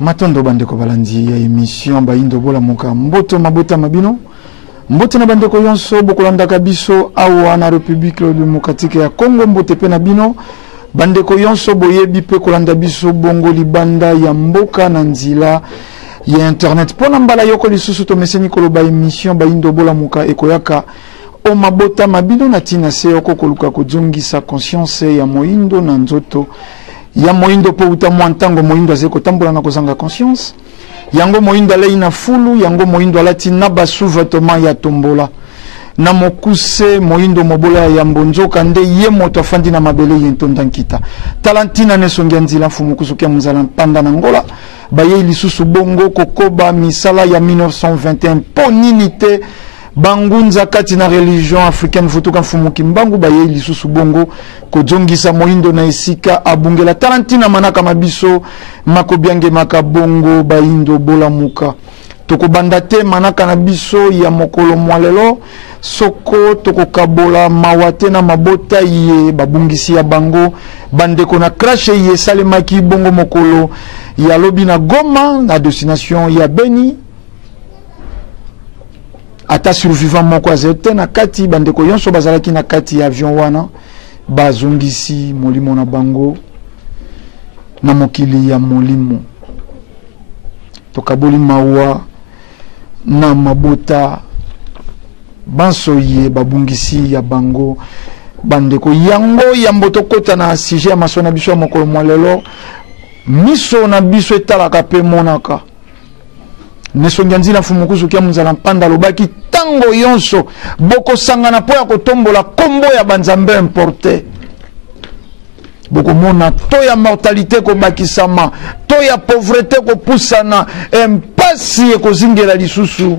Matondo bandeko balandi ya émission Bayindo bola muka mboto mabota mabino mbote na bandeko yonso bokolanda kabiso awa na République démocratique ya Congo mbote pe na bino bandeko yonso boyebi pe kolanda biso bongo libanda ya mboka na nzila ya internet pona mbala yoko lisusu to meseni koloba émission Bayindo bola muka ekoyaka o mabota mabino na tina se yoko koluka kujungisa conscience ya moindo na nzoto ya moindo po uta mwantango moindo azeko tambola na kozanga conscience yango moindo alei na fulu yango moindo alati na basuvetoma ya tombola na mokuse moindo mobola ya mbonzoka nde ye moto afandi na mabele yentonda nkita talantina nesongia nzila mfumu kusukia mzala panda na ngola baye lisusu bongo kokoba misala ya 1921 po nini te bangunza kati na religion africaine futuka mfumu kimbangu baye lisusu bongo kojongisa moindo na esika abungela talantina manaka mabiso makobiange makabongo Bayindo bola muka tokobanda te manaka na biso ya mokolo mwalelo soko tokokabola mawate na mabota ye babungisi ya bango bandeko na crash ye salemaki bongo mokolo ya lobi na Goma na destination ya Beni ata survivant moko azete na kati bandeko yonso bazalaki na kati ya avion wana bazongisi molimo na bango na mokili ya molimo tokaboli mawa na mabota banso ye babungisi ya bango bandeko yango yambo tokota na sujet ya maso na biso mokolo mwalelo miso na biso etalaka pe monaka nesongia nzila mfumukuzu kia mzala mpanda lobaki tango yonso boko sangana po ya kotombola kombo ya banzambe importe boko mona to ya mortalité ko bakisama to ya pauvreté ko pusana empasi ekozingela lisusu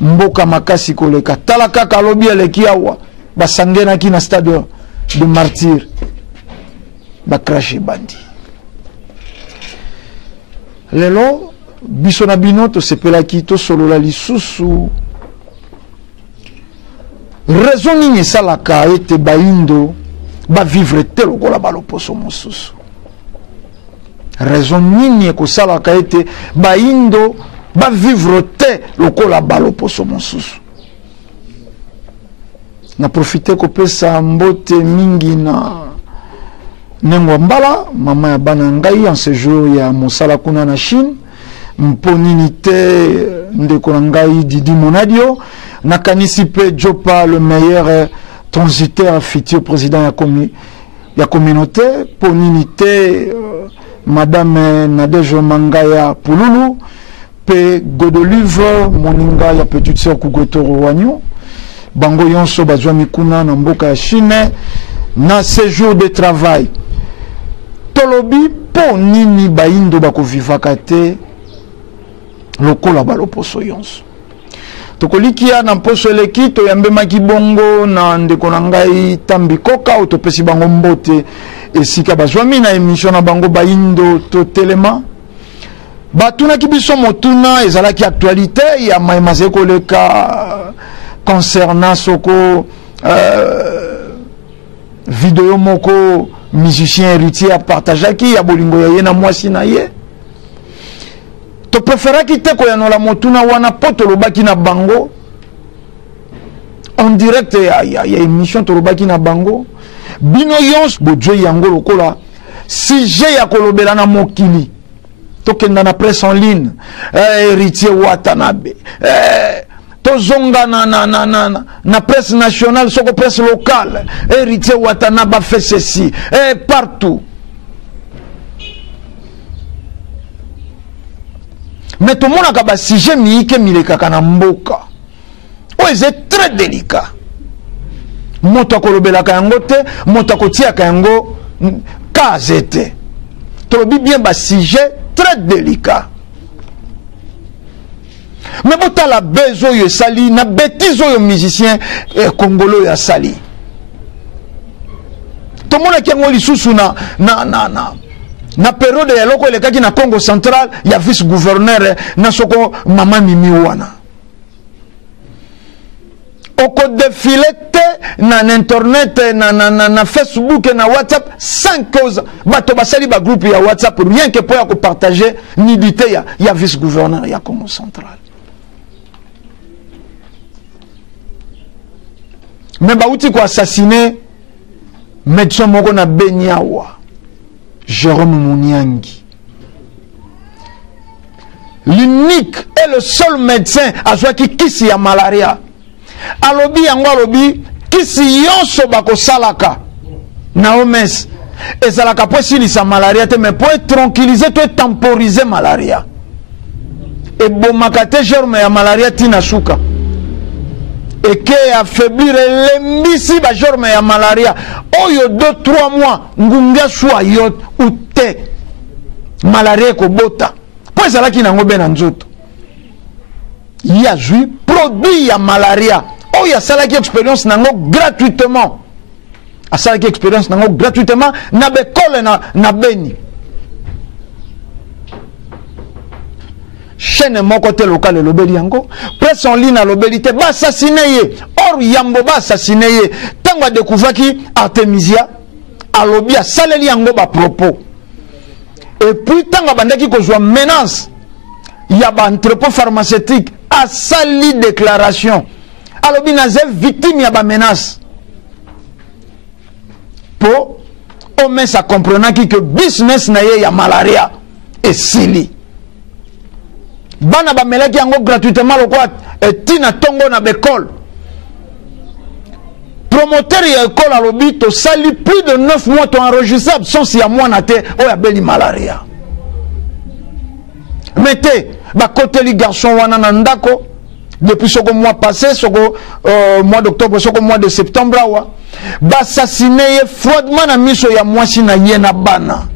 mboka makasi koleka tala kaka lobi eleki awa basangenaki na stade de martyr bakrashe bandi lelo biso na bino to sepelaki to solola lisusu raison nini esalaka ete Bayindo bavivre te lokola baloposo mosusu raison nini ekosalaka ete Bayindo bavivre te lokola baloposo mosusu na profite kopesa mbote mingi na Nengwa Mbala mama ya bana ngai en séjour ya mosala kuna na Chine mponini te ndeko na ngai Didi Monadio nakanisi pe Jopa le meilleur transitaire futur président ya communauté ponini te madame Nadège Mangaya Pululu pe Godolive moninga ya petite sœur Kugotoro Wanyo bango yonso bazwa mikuna na mboka ya Chine na séjour de travail tolobi po nini Bayindo bakovivaka te lokola baloposo yonso tokolikia na mposo eleki toyambemaki bongo na ndeko na ngai Tambi Koka otopesi bango mbote esika bazwami na émission na bango Bayindo to telema batunaki biso motuna ezalaki actualité ya maimase koleka concernant soko vidéo moko musicien héritier partageaki ya bolingo ya ye na mwasi na ye to préféraki te koyanola motuna wana po tolobaki na bango en direct ya émission tolobaki na bango bino yonso bojwe yango lokola sujet ya kolobela na mokili tokenda na presse en ligne héritier Watanabe tozonga na presse nationale soko presse locale héritier Watanabe fait ceci partout mais tout le monde a si j'ai mis que mileka kanamboka oh c'est très délicat moto kolobela kango te moto kotia kango kazete to bien ba sujet très délicat mais bota la bezo yo sali na bêtise yo musicien congolais ya sali to mona kengo lisusu na période ya loko elekaki na Congo central ya vice gouverneur na soko mama mimi wana oko défilé te na internet na Facebook na WhatsApp sans cause bato basali ba groupe ya WhatsApp rien que pour ya partager nudité ya vice gouverneur ya Congo central. Mais bauti ko assassiner médecin moko na Benyawa Jérôme Mouniangi, l'unique et le seul médecin à soi qui kisi ya malaria alobi yango alobi kisi yonso bako salaka na OMS ezalaka po silisa malaria te mais pour tranquilliser to temporiser malaria et bomaka te germe ya malaria tina suka et que affaiblir l'embisi ba germe ya malaria oyo 2-3 mois ngunga swa yot ou te malaria ko bota po ezalaki nango be na nzoto ya jui produit ya malaria oyo asalaki expérience nango gratuitement asalaki expérience nango gratuitement na bekole na Beni chaîne moko te local lobeli yango presse en ligne lobeli te ba assassiné ye or yambo ba assassiné ye tango découvert ki Artemisia alobi asaleli yango ba propos et puis tango bandaki kozwa menace ya ba entrepôt pharmaceutique asali déclaration alobi naze victime ya ba menace po OMS a comprenaki que business na ye ya malaria et sili bana ba melaki yango gratuitement lokwa tina tongo na bekol promoteur ya école alobi to sali plus de 9 mois to enregistré absence ya mwana te oya beli malaria mettez ba côté li garçon wana na ndako depuis ce mois passé ce mois d'octobre ce mois de septembre awa ba assassiné froidement na miso ya mwasi na ye na bana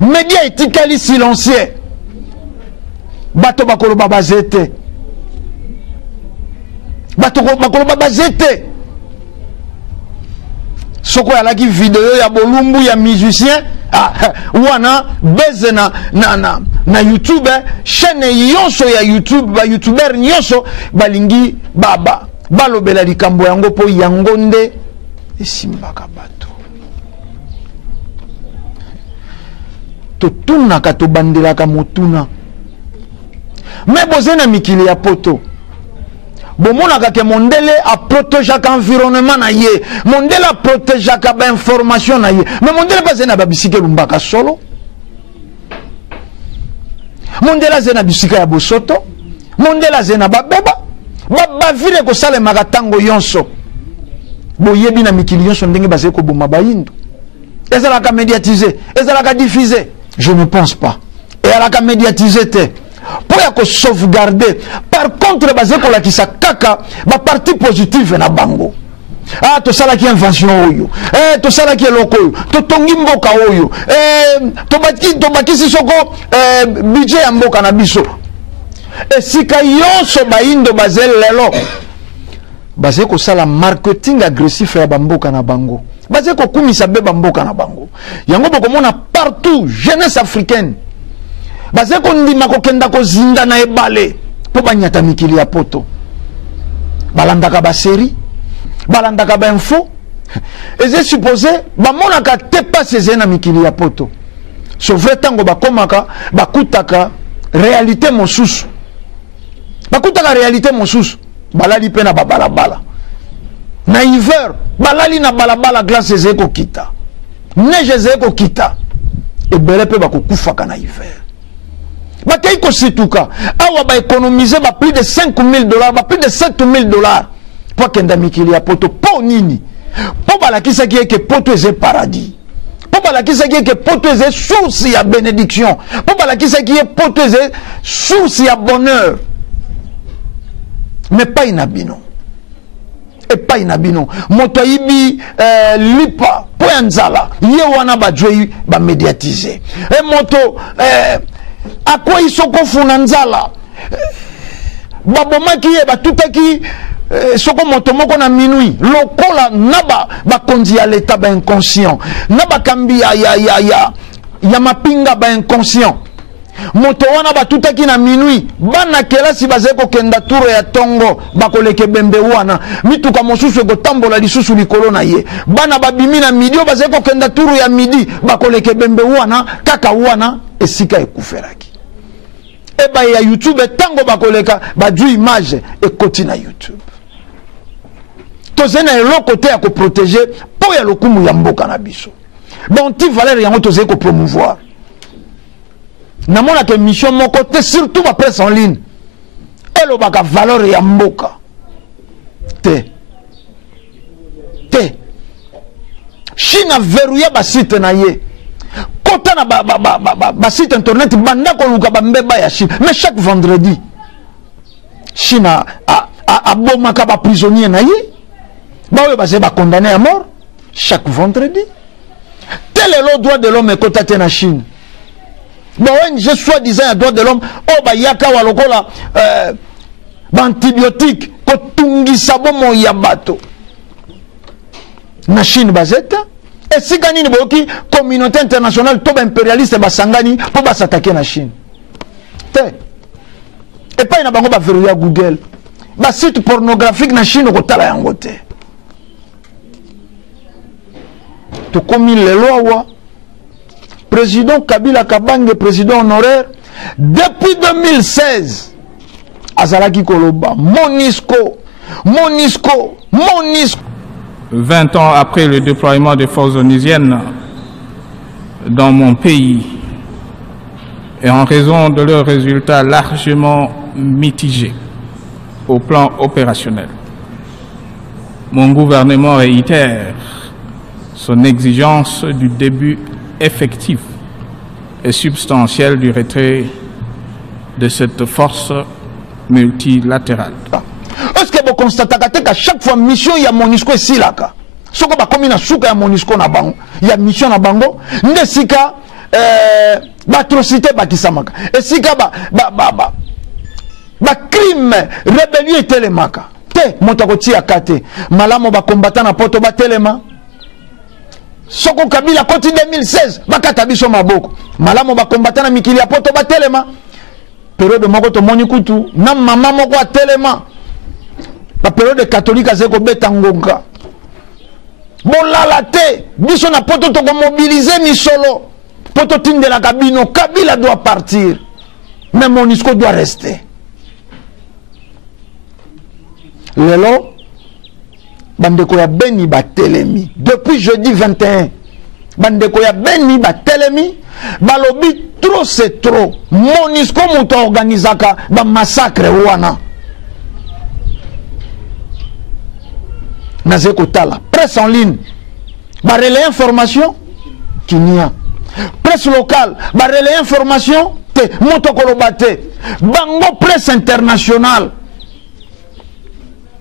média etikali silencieux bato bakoloba bazete bato bakoloba bazete soko alaki vidéo ya bolumbu ya musicien wana beze na YouTube chaîne yonso ya YouTube ba youtuber nyonso balingi baba balobela likambo yango po yango nde esimbaka bato totuna kato bandelaka motuna mais bozena mikili ya poto bomonaka ke mondele a protégeaka environnement na ye mondele a protégeaka ba information na ye mais mondele bazena babisike lumbaka solo mondele azena bisika ya bosoto mondele azena babeba babavile kosalemaka tango yonso boyebi na mikili yonso ndenge bazali koboma bayindu ezalaka médiatisé ezalaka diffusé. Je ne pense pas. Et à la médiatiser pour ya ko sauvegarder. Par contre, basé ko la kisa kaka, ba parti positive na bango. Ah, to sala ki invention oyo. To sala ki loko. To tongi mboka oyo. To baki soko budget ya mboka na biso. Et sika yonso ba indo basé lelo. Basé ko sala marketing agressif ya bamboka na bango. Basé ko kumisa beba mboka na bango yango bokomona partout jeunesse africaine basé ko ndima ko kenda ko zinda na ebale po banyata mikili ya poto balandaka ba série balandaka ba info et c'est supposé bamonaka te passer na mikili ya poto so vrai tango bakomaka bakutaka réalité mosusu bakutaka réalité mosusu balali pena babalabala na hiver balali na balabala glace ezeko kita neige ezeko kita ebele pe bakokufaka na hiver bakei ko situka awa ba économiser ba plus de $5,000 ba plus de $7,000 pour kenda mikili ya poto po nini po balakisa ki ke poto eze paradis po balakisa ki ke poto eze source ya bénédiction po balakisa ki poto eze source ya bonheur mais pas inabino et pas inabino moto ibi lipa po nzala ye wana ba joyi ba médiatiser et moto akwa isoko funa nzala babomaki ye batutaki soko moto moko na minuit lokola naba bakonzi ya l'état ba inconscient naba kambi ya mapinga ba inconscient moto wana batutaki na minuit bana kelasi bazeko kenda tour ya tongo bakoleke bembe wana mituka mosusu ekotambola lisusu likolo na ye bana babimi na midi bazeko kenda tour ya midi bakoleke bembe wana kaka wana esika ekuferaki eba ya YouTube tango bakoleka baju image ekoti na YouTube tozena eloko te ya ko protéger po ya lokumu ya mboka na biso donc ti valeur yango tozeko ko promouvoir na mona ke mission moko te surtout ba presse en ligne elo baka valeur ya mboka te Chine verrouillé ba site na ye kota na ba site internet banda ko luka ba mbeba ya Chine mais chaque vendredi Chine a bomaka ba prisonnier na ye ba we ba se ba condamné à mort chaque vendredi tel est le droit de l'homme et kota te na Chine. Bon, je soi-disant un droit de l'homme, oh bah yaka walokola antibiotique, kotungi sabomo yabato. Na Chine bazeta, et si gani ni boki communauté internationale toba impérialiste basangani pour ba s'attaquer na Chine. Te. Et pas ina bango ba verrouiller Google. Ba site pornographique na Chine ko tala yango te. To komi les lois. Président Kabila Kabange, président honoraire, depuis 2016, Azalaki Koloba, Monisco. 20 ans après le déploiement des forces onusiennes dans mon pays, et en raison de leurs résultats largement mitigés au plan opérationnel, mon gouvernement réitère son exigence du début effectif et substantiel du retrait de cette force multilatérale. Est-ce que vous constatez qu'à chaque fois mission ya MONUSCO est silaka? Soko ba komi na suka ya MONUSCO na bango, ya mission na bango, ndesika atrocité bakisamaka. Esika ba crime rébellion telemaka. Te motakoti akate, malamo ba combattant na poto ba telema. Soko Kabila koti 2016 bakata biso maboko malamu ba combattant na mikili ya poto ba telema période moko to moni kutu na mama moko atelema ba période catholique azeko beta ngonga bolala te biso na poto to ko mobiliser misolo poto tindela kabino Kabila doit partir mais MONUSCO doit rester lelo bandeko ya beni batelemi depuis jeudi 21 bandeko ya beni batelemi balobi trop c'est trop MONUSCO muto organisaka ba massacre wana nazeko tala presse en ligne ba relayer information kinia presse locale ba relayer information te muto koloba te bango presse internationale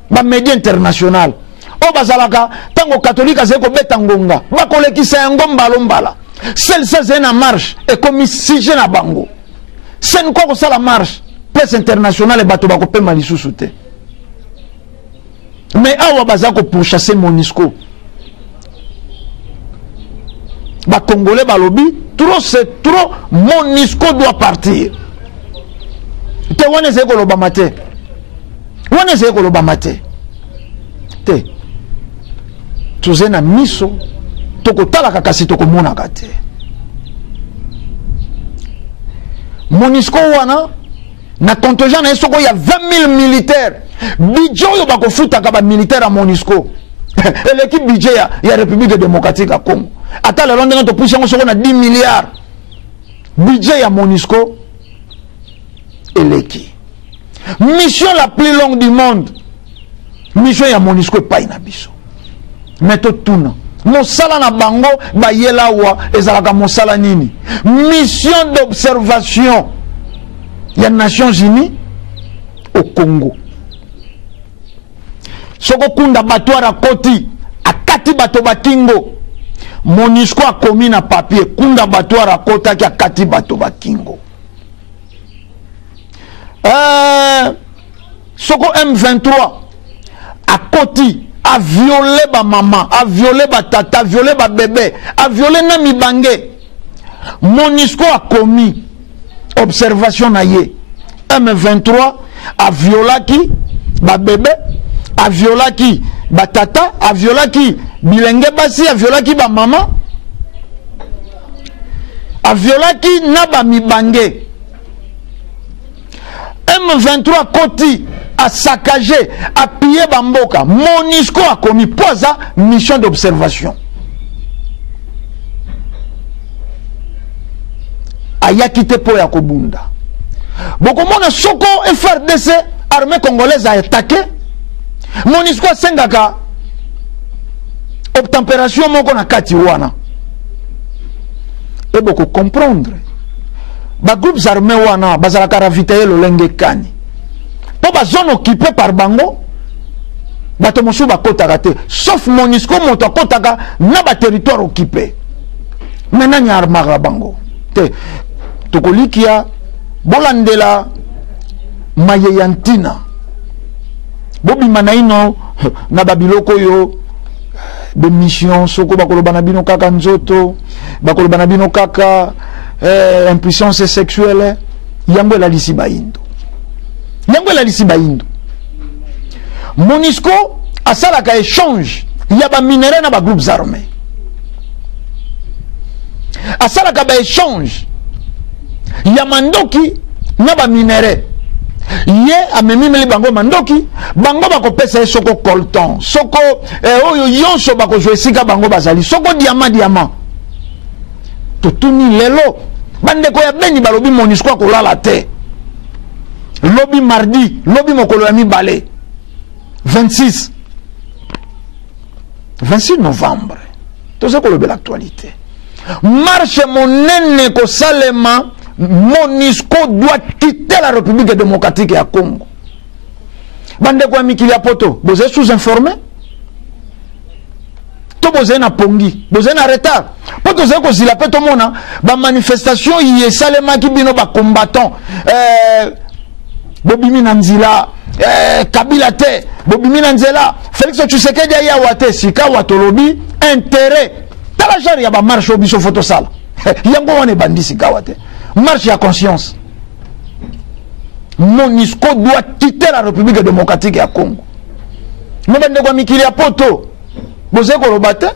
ba média international o bazalaka tango catholique azeko beta ngonga bakolekisa yango mbala celle na marche et comme sujet na bango sen ko sala marche presse internationale bato bakopema lisusu te mais awa bazako pour chasser MONUSCO ba congolais balobi trop c'est trop MONUSCO doit partir te wana zeko lo bamate te tozena miso toko talaka kasi toko monaka te MONUSCO wana na contingent na soko ya 20 000 militaires budget oyo bakofutaka ba militaire à MONUSCO et l'équipe budget ya République démocratique ya Congo ata lelo ndenge to pousse yango soko na 10 milliards budget ya MONUSCO et l'équipe mission la plus longue du monde mission ya MONUSCO pa ina biso meto tuna mosala na bango bayela wa ezalaka mosala nini mission d'observation ya Nations Unies au Congo soko kunda batwara koti akati bato bakingo MONUSCO a komi na papier kunda batwara kota ki akati bato bakingo soko M23 a koti a violé ba maman, a violé ba tata, a violé ba bébé, a violé na mibange. MONUSCO a commis observation na ye M23 a violaki ba bébé, a violaki ba tata, a violaki bilenge basi, a violaki ba maman, a violaki na ba mibange. M23 koti a saccagé, a pillé Bamboka. MONUSCO a commis posa mission d'observation. Aya quitté pour Yakobunda. Bokomona Soko FRDC, armée congolaise a attaqué. MONUSCO a sengaka obtempération moko na kati wana. Et beaucoup comprendre. Ba groupes armés wana bazalaka ravitailler lolenge kani. Po ba zone occupée par bango bato mosu ba kotaka te sauf MONUSCO moto kotaka na ba territoire occupé. Maintenant nya armara bango. Te tokolikia bolandela mayeyantina. Bobi manaino na babiloko yo de mission soko bakoloba na bino kaka nzoto bakoloba na bino kaka impuissance sexuelle yango la lisiba indo MONUSCO a salaka échange ya ba minéraux na ba groupes armés a salaka ba échange ya mandoki na ba minéraux ye amemimeli bango mandoki bango bakopesa soko coltan soko oyo yonso bakozwa esika bango bazali soko diamant totuni lelo bandeko ya beni balobi MONUSCO akolala te lobi mardi lobi mokolo ya mibale 26 novembre toza kolobe l'actualité marche monene kosalema MONUSCO doit quitter la République démocratique ya Congo. Bandeko ya mikili ya poto vous êtes sous-informé to boze na pongi boze na retard poto zeko zila peto mona ba manifestation yi salema ki bino ba combattant bobimi na nzila Kabila te bobimi na nzela Félix Tshisekedi ya wate sika watolobi intérêt tala jari ya ba marche obiso photo sala yango wane bandi sika wate marche ya conscience. MONUSCO doit quitter la République démocratique ya Congo. Mbende kwa mikili ya poto boze kolobate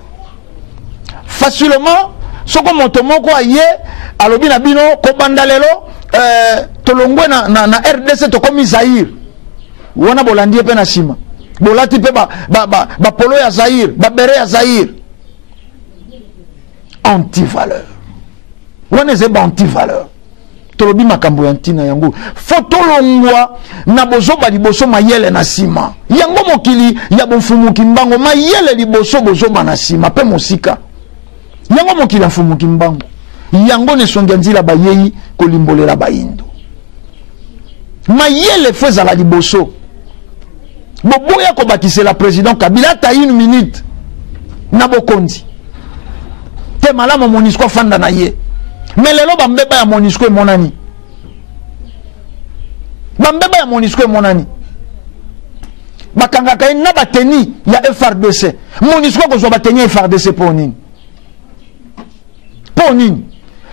facilement soko moto moko aye alobi na bino ko bandalelo tolongwe na RDC to komi Zaire wana bolandi pe na sima bolati pe ba polo ya Zaire ba bere ya Zaire anti-valeur wana zeba anti-valeur tolobi makambo ya ntina yango fotolongwa na bozoba liboso mayele na sima yango mokili ya bonfumuki mbango mayele liboso bozoba na sima pe mosika yango mokili ya mfumuki mbango yango ne songa nzila bayeyi kolimbolela bayindo mayele feza la liboso boboya ko bakisela président Kabila ta 1 minute na bokondi te malama MONUSCO fanda na ye mais lelo bambeba ya MONUSCO e monani bambeba ya MONUSCO e monani bakanga kay na bateni ya FRDC MONUSCO ko zo bateni ya FRDC ponini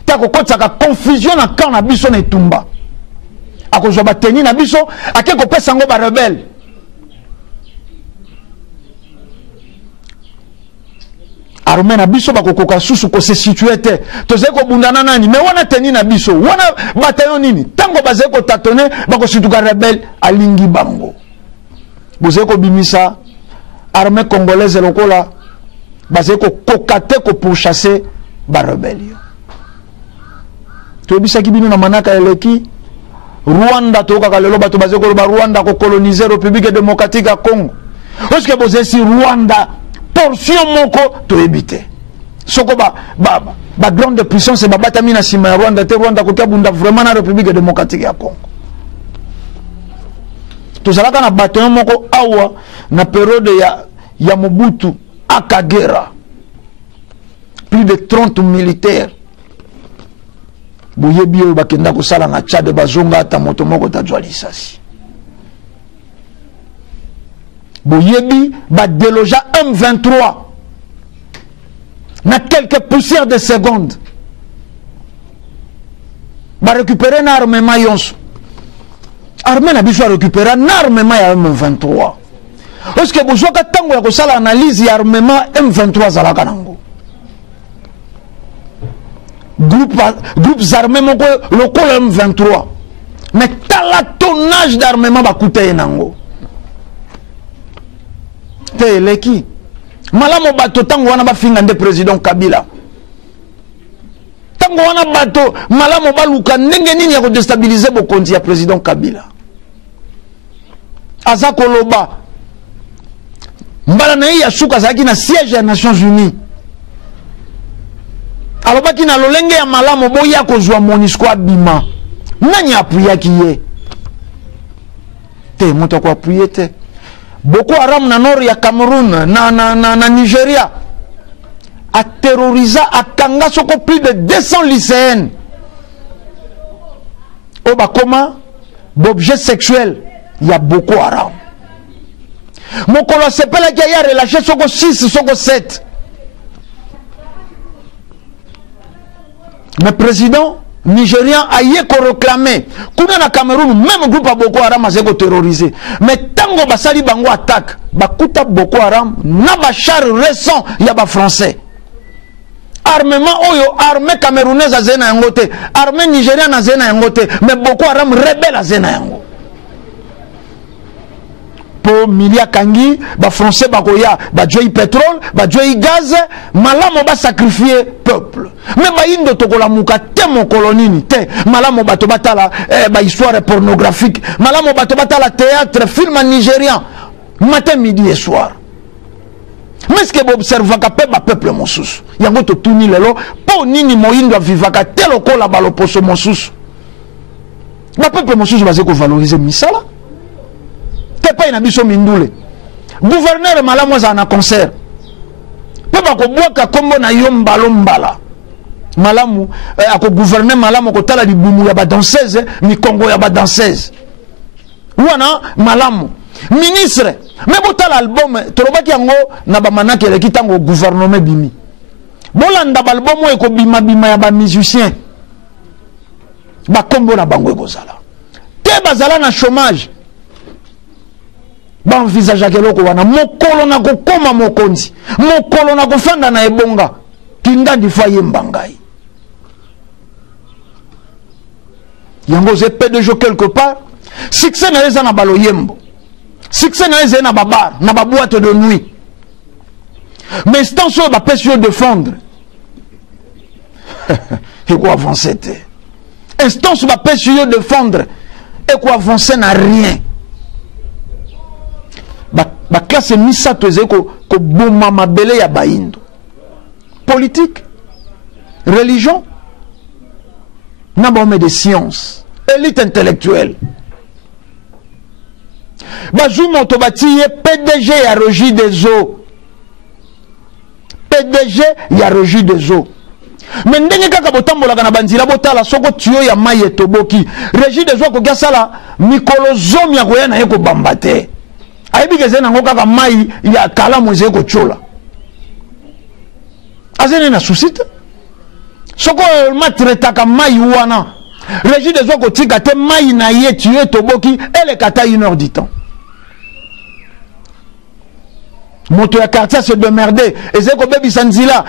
tako kotsaka confusion na camp na biso na etumba akozwa bateni na biso akeko pesa ngo ba rebelle armée na biso bakokoka susu ko se situer te toze ko bundana nani mais wana teni na biso wana bataillon nini tango baze ko tatone bako situka rebelle alingi bango boze ko bimisa armée congolaise lokola baze ko kokate ko pourchasser ba rebelle to bisa kibino na manaka eleki Rwanda toka kalelo bato baze ko ba Rwanda ko coloniser République démocratique ya Congo est-ce que boze si Rwanda portion moko to ebite soko ba grande puissance ba batami na sima ya Rwanda te Rwanda ko kabunda vraiment na République démocratique ya Congo to salaka na bataillon moko awa na période ya Mobutu Akagera plus de 30 militaires boyebi oyo bakenda kosala na Tchad bazonga ata moto moko tajwa lisasi boyebi ba déloja M23 na quelques poussières de secondes ba récupérer na armement yonso armée na biso récupérer na armement ya M23 est-ce que vous avez tango ya kosala analyse ya armement M23 zalaka nango groupes armés moko lokola M23 mais tala tonnage d'armement bakute nango te eleki malamu bato tango wana bafinga nde président Kabila tango wana bato malamu baluka ndenge nini ya kodestabiliser bokonzi ya président Kabila aza koloba mbala na ye ya suka azalaki na siège ya Nations Unies alobaki na lolenge ya malamu boya kozwa MONUSCO abima nani apuyaki ye te moto ko apuye te Boko Haram na nord ya Cameroun na Nigeria a terrorisé a kanga soko plus de 200 lycéennes au bakoma d'objets sexuels ya Boko Haram mokolo sepela ki ya relâché soko 6 soko 7 mais président nigérien a yé ko réclamer kuna na Cameroun même groupe à Boko Haram a zeko terrorisé mais tango basali bango attaque bakuta Boko Haram na ba char récent ya ba français armement oyo armée camerounaise a zena yango te armée nigérienne a zena yango te mais Boko Haram rebelle a zena yango po milia kangi ba français bakoya ba joyi pétrole ba joyi gaz malamo ba sacrifier peuple mais ba indo tokola muka te mon colonini te malamo bato batala ba histoire pornographique malamo bato batala théâtre film nigérien matin midi et soir mais ce que vous observez que ba peuple mosusu yango to tuni lelo po nini moindo vivaka te lokola ba loposo mosusu ba peuple mosusu ba zeko valoriser misala pas une biso mindule gouverneur malamu za na concert pe ba ko boka kombo na yo mbalo mbala malamu ako gouverner malamu ko tala libumu ya ba danseuse mi Congo ya ba danseuse wana malamu ministre mais botala album tolobaki yango na ba manake le kitango gouvernement bimi bolanda ba album e ko bima bima ya ba musicien ba kombo na bango ekozala te bazala na chômage ba envisage keloko wana mokolo na kokoma mokonzi mokolo na kofanda na ebonga kinda di foyer mbangai yango ze pe de jeu quelque part succès na leza na baloyembo succès na leza na babar na ba boîte de nuit mais instant so ba pesi défendre et quoi avancer te instant so ba pesi défendre et quoi avancer na rien ba classe misato ezeko ko boma mabele ya baindo politique religion na bombe de sciences élite intellectuelle bazumo to batiye PDG ya Régie des eaux PDG ya Régie des eaux mais ndenge kaka botambola kana banzira botala soko tuyo ya maye toboki Régie des eaux ko gasala mikolo zomi ya koyana yeko bambate aibi ke zena ngoka ka mai ya kala mweze ko chola azene na susite soko matreta ka mai wana Régie des eaux ko tika te mai na ye tuye toboki ele kata 1 heure du temps moto ya quartier se demerder ezeko bebi sanzila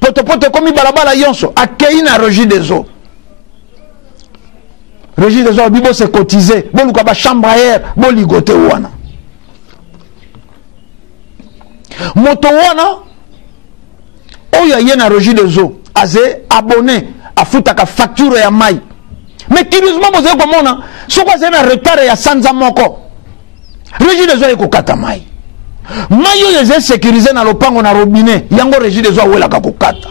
poto komi balabala yonso akei na Régie des eaux Régie des eaux bibo se cotiser boluka ba chambre à air boligote wana moto wana oyo ye na Régie des eaux aze abonné afutaka facture ya mai mais curieusement vous avez komona soko aze na retard ya sanza moko Régie des eaux ekokata mai mai oyo eze sécurisé na lopango na robinet yango Régie des eaux awelaka kokata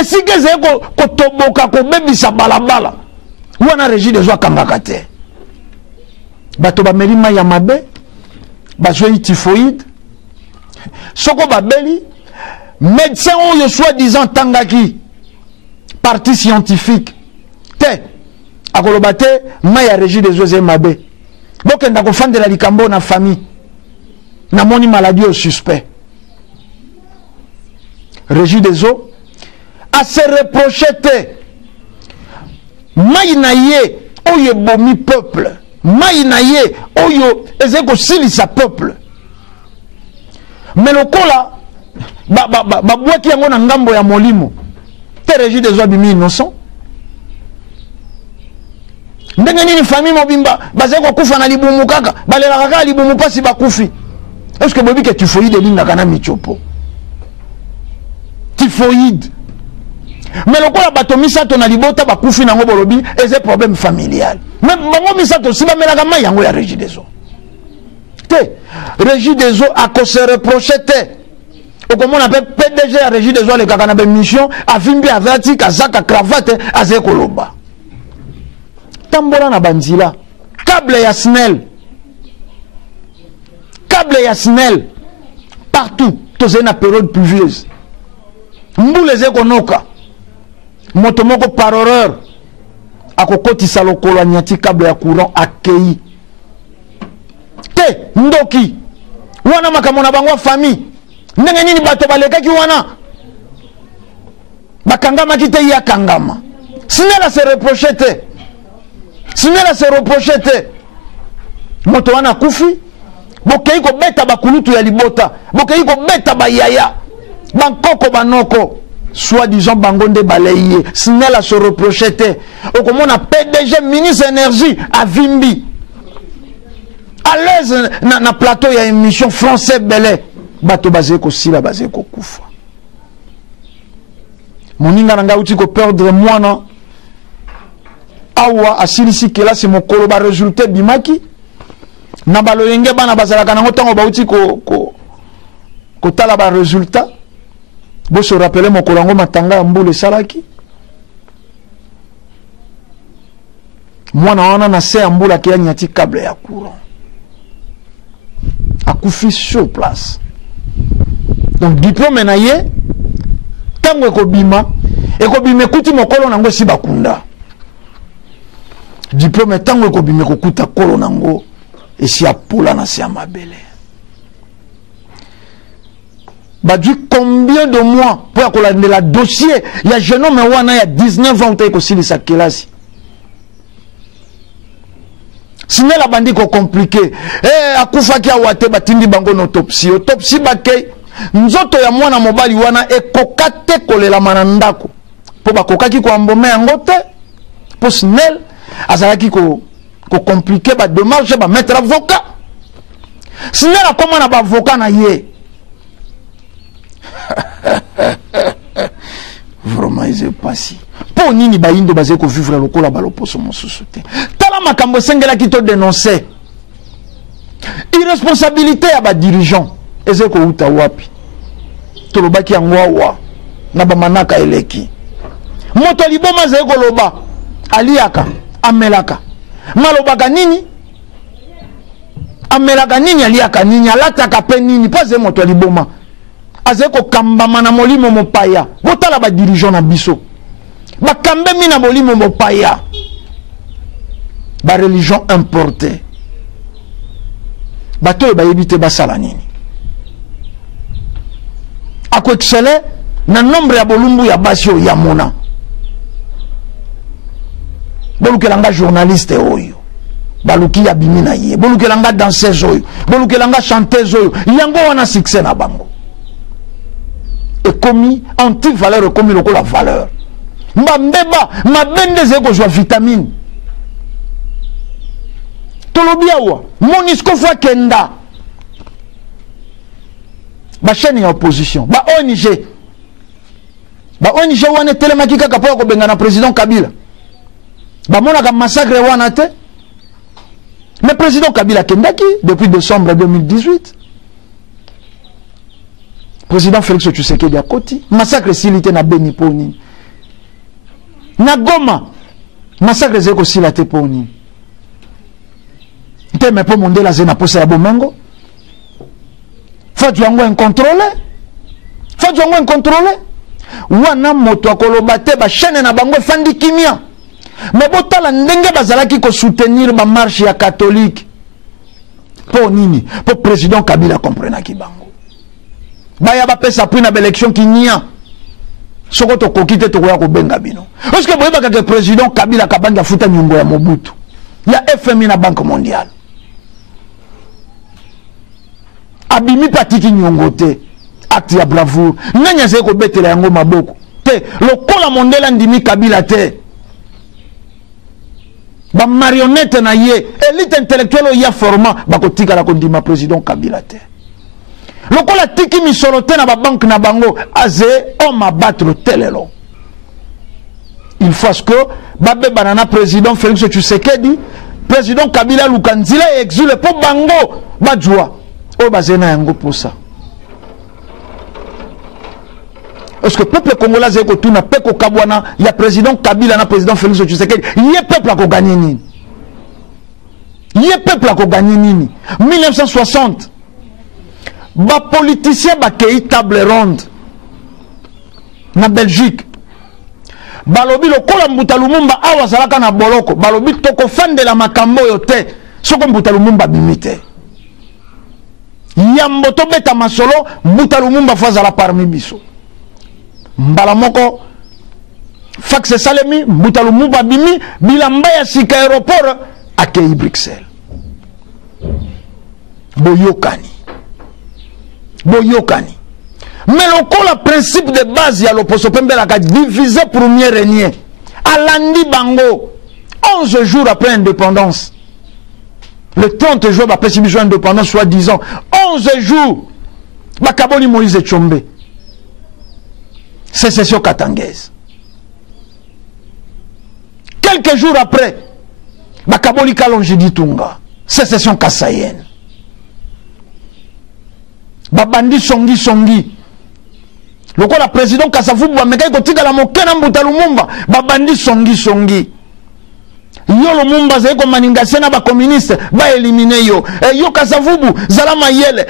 esika eze kotoboka kobebisa balabala wana Régie des eaux akangaka te bato bameli mai ya mabe bazwi typhoïde soko babeli médecin oyo soi-disant tangaki partie scientifique te akoloba te mai ya Régie des eaux eze mabe bokenda kofandela likambo na famille na moni maladie au suspect Régie des eaux a se reproché te maïnaye oyo bomi peuple maïnaye oyo ezeko sili sa peuple mais lokola babwaki yango na ngambo ya molimo te Régis des Eaux bimi innocent ndenge nini famille mobimba bazeko kufa na libumu kaka balela kaka libumu pasi bakufi est-ce que bobi ke typhoïde lingaka na michopo typhoïde mais lokola bato misato na libota bakufi nango bolobi eze problème familial mais bango misato si bamelaka mai yango ya Régis des Eaux te Régis des Eaux a se reproché te okomona pe PDG ya Régis des Eaux le kaka na be mission avimbi avati kazaka cravate azekoloba tambola na banzila câble ya SNEL partout tozali na période pluvieuse mbula ezekonoka moto moko par horreur akokotisa lokolo anyati câble ya courant akei te ndoki wana makambo na bango famille ndenge nini bato balekaki wana bakangamaki te ye akangama SNEL se reproche te SNEL se reproche te moto wana kufi bokei kobeta bakulutu ya libota bokei kobeta bayaya bankoko banoko soi-disant bango nde balaye SNEL se reproche te okomona PDG ministre énergie avimbi à l'aise na plateau ya émission français belé bato bazé ko sila bazé ko kufa moninga nanga uti ko perdre mwana awa asilisi kelasi mokolo ba résultat bimaki na baloyenge bana bazalaka nango tango bauti ko tala ba résultat bo se rappeler mokolo ngo matanga mbule salaki mwana wana na se mbula ke nyati câble ya courant akufi sur place donc diplôme na ye tango ekobima kuti mokolo nango si bakunda diplôme tango ekobima kokuta kolo nango esi apula na se mabele badui combien de mois pour akolandela dossier ya jeune homme wana ya 19 ans utaki kosilisa kelasi SNEL abandi ko compliqué akufaki awate batindi bango na autopsie bakei nzoto ya mwana mobali wana ekoka te kolelama na ndako po bakokaki koambome yango te po SNEL azalaki ko compliqué ba démarche ba mettre avocat SNEL akoma na ba avocat na ye vraiment ils passé pour nini bayindo bazé ko vivre lokola baloposo mosusu te tala makambo sengela ki to dénoncer irresponsabilité ya ba dirigeant ezeko uta wapi tolobaki yango na ba manaka eleki moto liboma zeko loba aliaka amelaka malobaka nini amelaka nini aliaka nini alataka pe nini pas ze moto liboma azeko kambama na molimo mopaya botala ba dirigeant na biso bakambe mina molimo mopaya ba religion importée bato ba yebite basala nini ako excelle na nombre ya bolumbu ya basio ya mona bolukelanga journaliste oyo baluki ya bimina ye bolukelanga danseuse oyo bolukelanga chanteuse oyo yango wana succès na bango et commis anti-valeur commis la valeur mbeba mabende zeko jwa vitamine tolobiawa monisco fois kenda ba chaîne ya opposition ba ONG wana telemaki kaka po ko benga na président Kabila ba monaka massacre wana te mais président Kabila kendaki depuis décembre 2018 président Félix Tshisekedi akoti massacre silité na Beni poni na Goma massacre zeko silate poni te me po mondela zena posa ya bomengo fatu yango incontrôlé wana moto akoloba te ba chaîne na bango fandi kimia mais botala ndenge bazalaki ko soutenir ba marche ya catholique po nini po président Kabila comprena ki bango baya ba pesa pri na élection ki nia soko to kokite to koya ko benga bino parce que boyeba que président Kabila kabanga futa nyongo ya Mobutu ya FMI na Banque mondiale abimi patiki nyongo te acte ya bravoure nanya ze ko betela yango maboko te lokola mondela ndimi Kabila te ba marionnette na ye élite intellectuelle ya format bakotika la kondima président Kabila te lokola tiki misolo te na ba banque na bango aze homme abattre telelo il faut que babe banana président Félix Tshisekedi président Kabila Lukanzila exile po bango bajwa o bazena yango pour ça parce que peuple congolais zeko tuna peko kabwana ya président Kabila na président Félix Tshisekedi yé peuple a ko gagner nini yé peuple a ko gagner nini 1960 ba politicien ba kei table ronde na Belgique balobi lokola Mbuta Lumumba awa zalaka na boloko balobi toko fandela makambo yo te soko Mbuta Lumumba bimite yambo to beta masolo Mbuta Lumumba fazala parmi biso mbala moko faxe salemi Mbuta Lumumba bimi bilamba ya sika aéroport akei Bruxelles boyokani mais le principe de base ya l'opposition pembela ka divisé premier régnier alandi bango 11 jours après l'indépendance le 30 jours après si indépendance soit disant 11 jours bakaboli Moïse Tshombe sécession katangaise quelques jours après bakaboli Kalonji Ditunga sécession kassayenne babandi songi lokola président Kasavubu ameka kotika la mokena Mbuta Lumumba babandi songi yo Lumumba zeko maningase na ba communiste ba éliminer yo yo Kasavubu zalama yele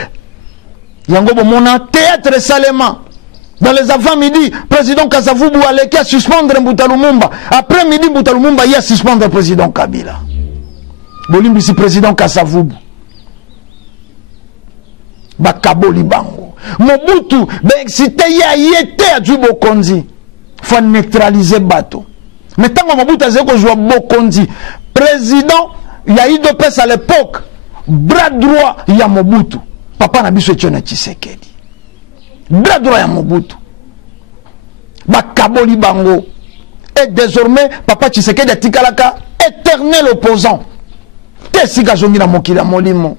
yango bomona théâtre salema dans les avant-midi président Kasavubu allait suspendre Mbuta Lumumba après midi Mbuta Lumumba y a suspendre président Kabila bolimbi si président Kasavubu bakaboli bango Mobutu c'était yete a du bokonzi faut neutraliser bateau mais tant que Mobutu a joué bokonzi président il y a eu de pèse à l'époque bras droit il y a Mobutu papa na biso Etienne Tshisekedi bras droit ya Mobutu bakaboli bango et désormais papa Tshisekedi a tikalaka éternel opposant te sika zongi na mokila molimo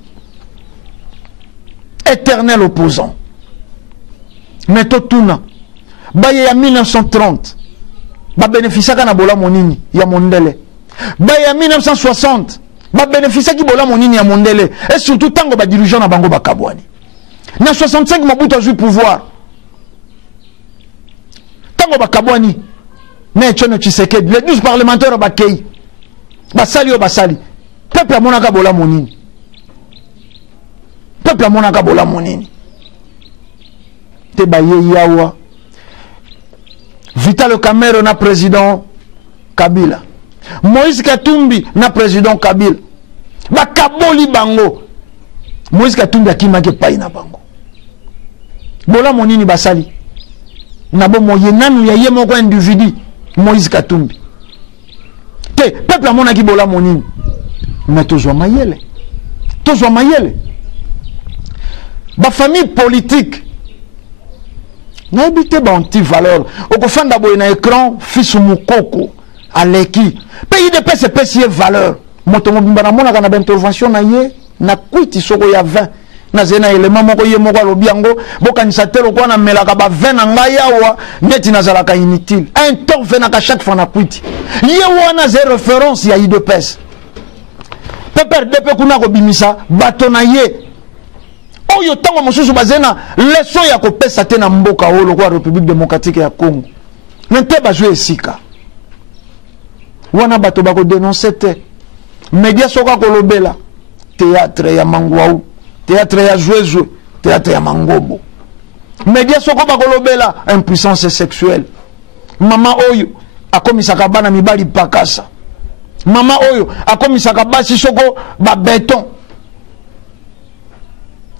éternel opposant. Mais totuna baye ya 1930 ba bénéficier kana bola monini ya mondele baye ya 1960 ba bénéficier ki bola monini ya mondele et surtout tango ba dirigeant na bango bakabwani na 65 Mobutu a eu pouvoir tango bakabwani na Etienne Tshisekedi les 12 parlementaires bakei basali o basali peuple amonaka bola monini peuple amonaka bola monini te baye yawa Vital Kamerhe na président Kabila Moïse Katumbi na président Kabila bakaboli bango Moïse Katumbi akimaki pai na bango bola monini basali na bo moye nanu ya ye moko individu Moïse Katumbi te peuple amonaki bola monini mais tozwa mayele ba famille politique n'a habité ba anti-valeur okofanda boye na écran fils mukoko aleki pays de paix c'est pesier valeur moto mobimba na mona kana ba intervention na ye na kwiti soko ya 20 na zena élément moko ye moko alobi yango bokanisa tero kwa na melaka ba 20 na ngai awa neti nazalaka inutile intervenaka chaque fois na kwiti ye wana ze référence ya IDPS PPRD kuna ko bimisa bato na ye oyo tango mosusu bazena leso ya kopesa te na mboka olo kwa République démocratique ya Congo nte bazwe esika wana bato bako dénoncer te média soka kolobela théâtre ya Mangwau théâtre ya Jouezwe théâtre ya Mangobo média soko bakolobela impuissance sexuelle mama oyo akomisaka bana mibali pakasa mama oyo akomisaka basi soko ba béton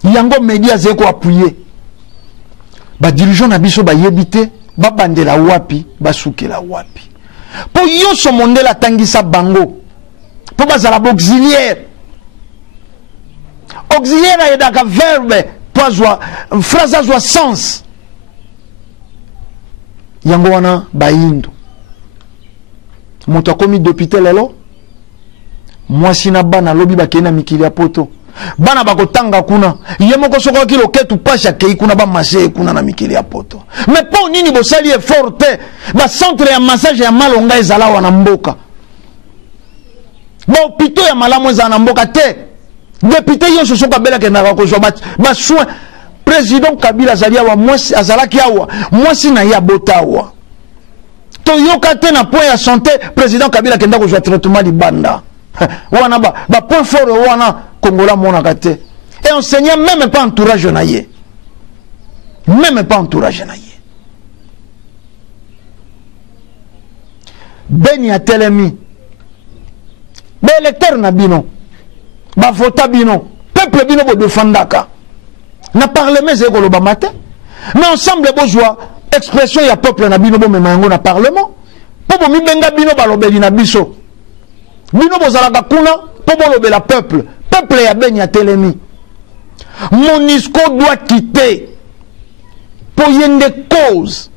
yango média zeko appuyer ba dirigeant na biso ba yebité babandela wapi basukela wapi po yoso mondela tangisa bango po bazala auxiliaire ayedaka verbe po azwa phrase azwa sens yango wana bayindo moto akomi député lelo mwasi na bana lobi bakena mikili ya poto bana bakotanga kuna ye moko soko kilo ketu pasha kei kuna ba mashe kuna na mikili ya poto mais po nini bosali effort te ba centre ya massage ya malonga ezala wana mboka ba hôpital ya malamu ezala na mboka te député yo soko kabela ke na ko zo ba soin président Kabila azali awa mwasi azalaki awa mwasi na ya botawa to yoka te na point ya santé président Kabila kenda ko zo traitement libanda wana ba point fort wana Congola monakate et enseignant même pas entourage naie même pas entourage naie Beni a telemi be électeur na bino ba vota bino peuple bino bo defendaka na parlement ezeko ba matin mais ensemble bozwa expression ya peuple na bino bo memango na parlement po bo mibenga bino balobeli na biso bino bozalaka kuna po bolobela peuple ya Beni a telemi MONUSCO doit quitter pour yende cause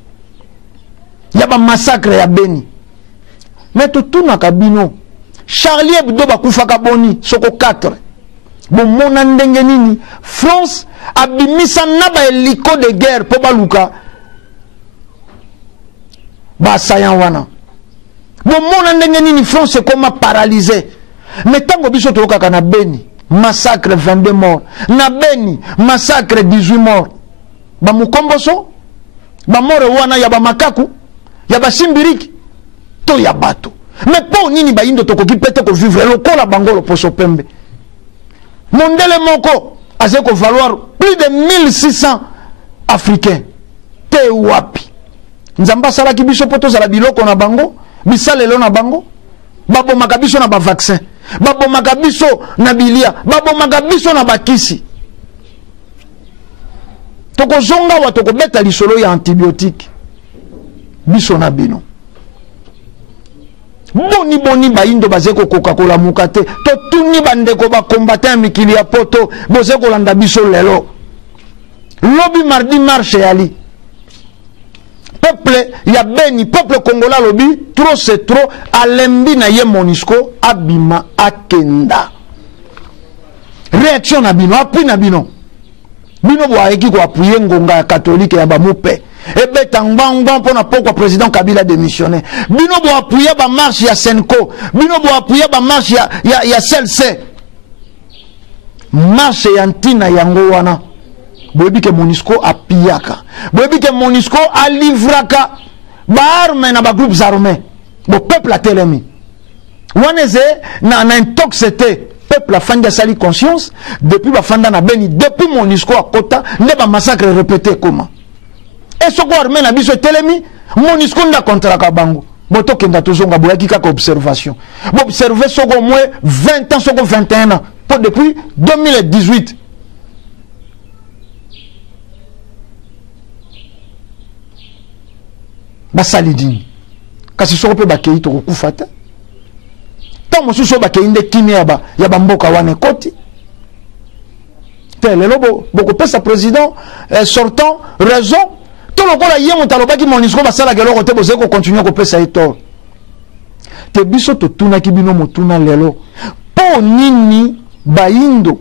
ya ba massacre ya Beni mais tout na kabino Charlie Hebdo bakufaka boni soko 4 bon mona ndenge nini France abimisa na ba hélico de guerre po baluka ba sayan wana bon mona ndenge nini France comme paralysé mais tango biso to kaka na Beni massacre 22 morts na Beni massacre 18 morts ba mukomboso ba more wana ya ba makaku ya ba simbiriki to ya bato mais po nini ba indo tokoki pete ko vivre lokola bangolo poso pembe mondele moko azeko valoir plus de 1600 africains te wapi nzamba sala ki biso poto zala biloko na bango bisalelo na bango babo makabiso na ba vaccin babo makabiso na bilia babo makabiso na bakisi toko zonga wa toko beta lisolo ya antibiotique biso na bino boni baindo bazeko Coca-Cola mukate to tuni bandeko ba combattant mikili ya poto bozeko landa biso lelo lobi mardi marche yali peuple ya Beni peuple congolais lobi trop c'est trop alembi na ye MONUSCO abima akenda réaction na bino appui na bino bo ayeki ko appuyer ngonga catholique ya ba mupe ebe tangbangbang pona pourquoi président Kabila démissionné bino bo appuyer ba marche ya Senko bino bo appuyer ba marche ya CLC marche ya ntina yango wana boyebi ke MONUSCO apiyaka boyebi ke MONUSCO alivraka ba arme na ba groupes armés bo peuple a telemi waneze na intoxité peuple a fanda sali conscience depuis ba fanda na Beni depuis MONUSCO a kota ne ba massacre répété comment et soko armé na biso telemi MONUSCO nda kontraka bango boto kenda tozonga boyaki kaka observation bo observer soko au moins 20 ans soko 21 ans pour depuis 2018 basali dini kasi soko pe bakei to kokufa te tant mosusu bakei nde kimia ya bamboka wane koti te lelo bokopesa président sortant raison to lokola ye moto alobaki MONUSCO basalaka eloko te bozali kocontinue kopesa ye tort te biso totunaki bino motuna lelo mpo nini baindo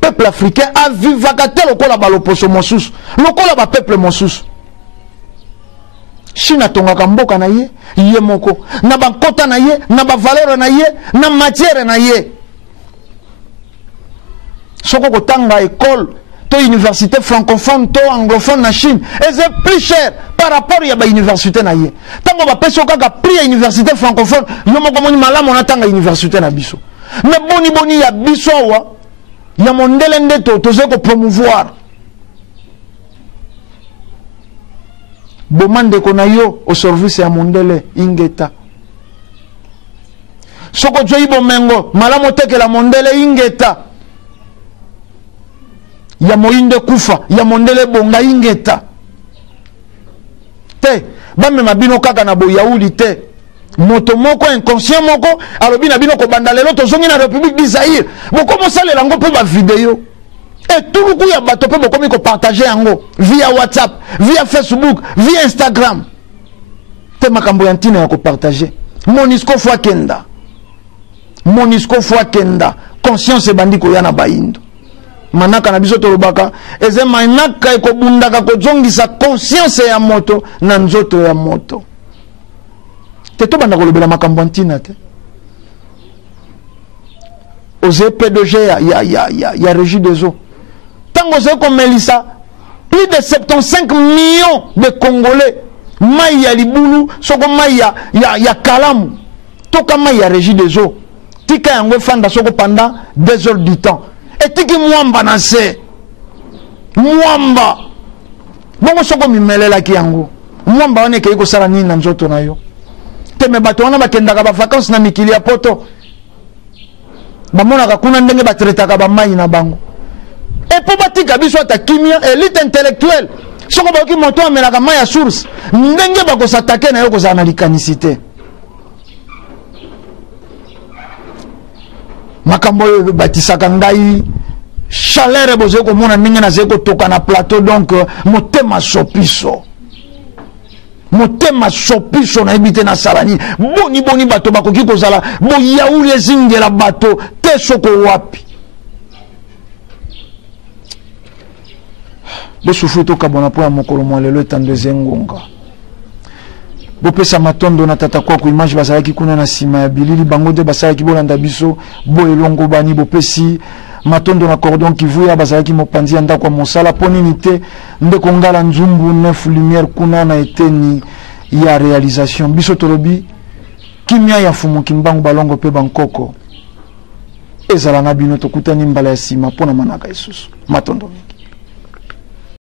peuple africain avivaka te lokola baloposo mosusu lokola bapeuple mosusu Chine atongaka mboka na ye moko na bankota na ye na bavaleur na ye na matière na ye soko kotanga école to université francophone to anglophone na Chine et c'est plus cher par rapport ya ba université na ye tango ba peso kaka prix ya université francophone yo moko moni malamu na tanga université na biso mais boni ya biso wa ya mondele ndeto tozeko promouvoir bomande kona yo au service ya mondele ingeta soko joyi bomengo malamu tekela mondele ingeta ya moinde kufa ya mondele bonga ingeta te bamema bino kaka na boyauli te moto moko inconscient moko alobi na bino ko banda lelo tozongi na République du Zaïre bokomo salela ngo pe ba vidéo et tout le coup ya bato pe bokomi ko partager yango via WhatsApp, via Facebook, via Instagram. Te makambo ya ntina ya ko partager. Monisco fois kenda. Monisco fois kenda. Conscience bandi ko yana baindo. Manaka na biso tolobaka eze manaka eko bundaka ko zongisa conscience ya moto na nzoto ya moto. Te to banda ko lobela makambo ya ntina te. Ose P2G ya Régie des eaux. Tango se comme Melissa, plus de 75 millions de Congolais. Maïa Liboulou, soko maïa ya Kalamu. Toka maïa Régie des eaux. Tika yango fanda soko pendant 2 heures du temps. Et tiki mwamba na se. Mwamba. Bongo soko mimelela ki yango. Mwamba wane ke yiko sala nini na nzoto na yo. Teme bato wana bakendaka ba vacances na mikili ya poto. Bamona kakuna ndenge batretaka ba mai na bango. Et pour batika biso ta kimia élite intellectuelle. Soko ba ki moto amelaka mai ya source. Ndenge bako s'attaquer na yo ko za na likanicité. Makambo batisaka ngai chaleur bozo ko mona ndenge na zeko toka na plateau donc motema sopiso. Motema sopiso na ebite na salani boni bato bakoki kozala bo yauli ezingela bato te soko wapi bo sufu to kabona po ya mokolo mo lelo etando zengonga bo pesa matondo na tata kwa ku image bazalaki kuna na sima ya bilili bango de basalaki bolanda biso bo elongo bani bo pesi matondo na cordon kivuya bazalaki mopanzi ya ndako mosala poni nite ndeko ngala nzumbu neuf lumière kuna na eteni ya réalisation biso tolobi kimia ya fumu kimbangu balongo pe bankoko ezala na bino tokutani mbala ya sima pona manaka isusu matondo